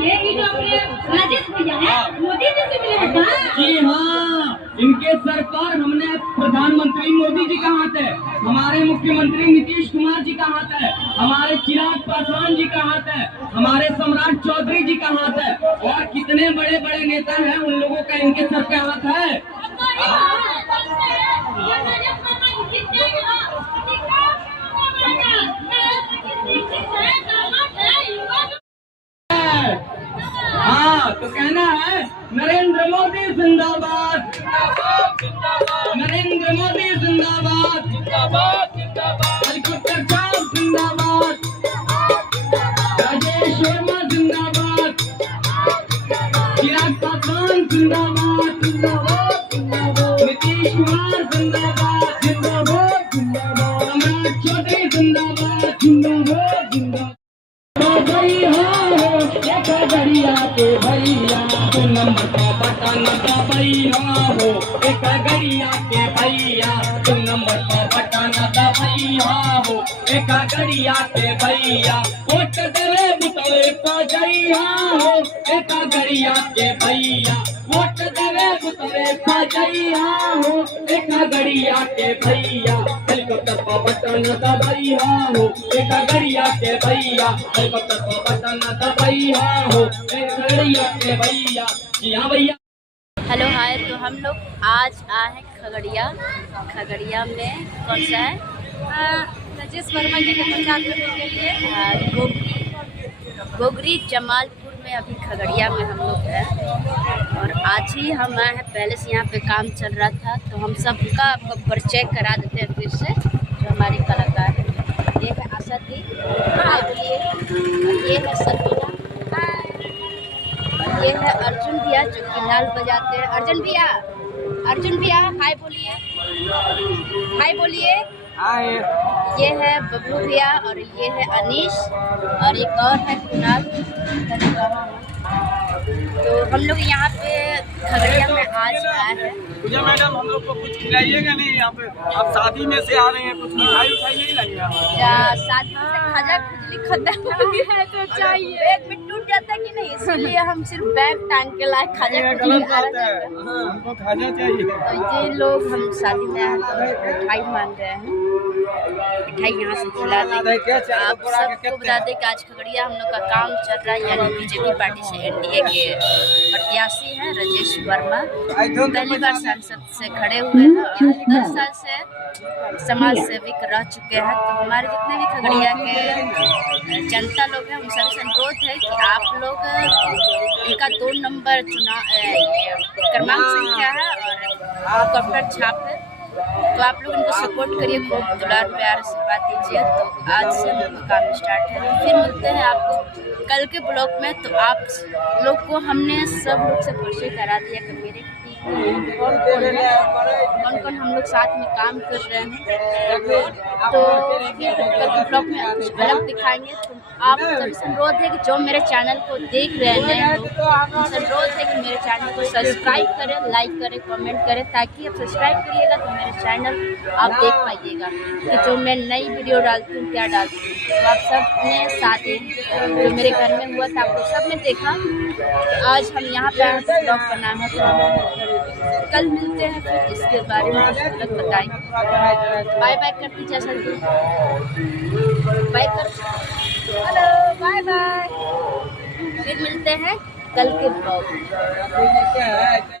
ये जो अपने राजेश भैया हैं, मोदी जी से मिले हैं क्या? जी हाँ, इनके सर पर हमने प्रधानमंत्री मोदी जी का हाथ है, हमारे मुख्यमंत्री नीतीश कुमार जी का हाथ है, हमारे चिराग पासवान जी का हाथ है, हमारे सम्राट चौधरी जी का हाथ है, और कितने बड़े बड़े नेता हैं उन लोगों का इनके सर पे हाथ है। हाँ, तो कहना है नरेंद्र मोदी जिंदाबाद, नरेंद्र मोदी जिंदाबाद, हेलीकॉप्टर साहब जिंदाबाद, राजेश वर्मा जिंदाबाद, चिराग पासवान जिंदाबाद, नीतीश कुमार जिंदाबाद, सम्राट चौधरी जिंदाबाद, खगड़िया के भैया तो नंबर का बटन दबैया हो, खगड़िया के भैया तो नंबर का बटन दबैया हो, खगड़िया के भैया वोट देवे बुतवे पजैया हो, खगड़िया के भैया वोट देवे बुतवे पजैया हो, खगड़िया के भैया हेलीकॉप्टर का बटन दबैया हो, खगड़िया के भैया हेलीकॉप्टर का बटन दबैया हो, खगड़िया के भैया। जी हाँ भैया। हेलो हाय, तो हम लोग आज आए हैं खगड़िया में कौन सा है राजेश वर्मा जी का प्रचार करने के लिए गोगरी जमालपुर में, अभी खगड़िया में हम लोग हैं और आज ही हम आए हैं। पहले से यहाँ पे काम चल रहा था, तो हम सबका आपको परिचय करा देते हैं फिर से। जो हमारे कलाकार हैं, ये है आशा दी, हाय बोलिए, ये है समीना, ये है अर्जुन भैया जो कि नाल बजाते हैं। अर्जुन भैया हाय बोलिए, हाय बोलिए। ये है बबलू भैया और ये है अनीश और एक और है कुणाल। तो हम लोग यहाँ पे खगड़िया में आज आए हैं। पूजा मैडम, हम लोग को कुछ खिलाइएगा नहीं? यहाँ पे आप शादी में से आ रहे हैं, कुछ मिठाई उठाई नहीं लगेगा? शादी में खाजा खुजली खत्म हो गया है तो चाहिए, बैग में टूट जाता है कि नहीं, इसलिए हम सिर्फ बैग टांग के लाए खाजा हमको खाजा चाहिए। तो ये लोग हम शादी में आए तो मिठाई मांग रहे हैं, मिठाई यहाँ से खिला देंगे। आप सबको बता दें कि आज खगड़िया हम लोग का काम चल रहा है, यानी बीजेपी पार्टी से एनडीए के प्रत्याशी हैं राजेश वर्मा। पहली बार सांसद से खड़े हुए हैं और 10 साल से समाज सेविक रह चुके हैं। तो हमारे जितने भी खगड़िया के जनता लोग हैं, उन सभी से अनुरोध है कि आप लोग इनका 2 नंबर क्रमांक संख्या है और हेलीकॉप्टर छाप है, तो आप लोग इनको सपोर्ट करिए, खूब दुलार प्यार आशीर्वाद दीजिए। तो आज से हम लोग का काम स्टार्ट है, फिर मिलते हैं आपको कल के ब्लॉग में। तो आप लोग को हमने सब लोग से परिचय करा दिया कि मेरे कौन कौन हम लोग साथ में काम कर रहे हैं। तो फिर कल के ब्लॉग में कुछ अलग दिखाएंगे। तो आप सभी से अनुरोध है कि जो मेरे चैनल को देख रहे हैं उनसे अनुरोध है कि मेरे चैनल को सब्सक्राइब करें, लाइक करें, कमेंट करें, ताकि आप सब्सक्राइब करिएगा तो मेरे चैनल आप देख पाइएगा कि जो मैं नई वीडियो डालती हूँ क्या डालती हूँ। तो आप सब ने शादी जो मेरे घर में हुआ था आप लोग सब ने देखा। आज हम यहाँ पे आए हैं ब्लॉग बनाना है, तो कल मिलते हैं, फिर इसके बारे में अलग बताएंगे। बाय बाय कर दीजिए सर, बाय कर, हेलो बाय बाय, फिर मिलते हैं कल के ब्लॉग में।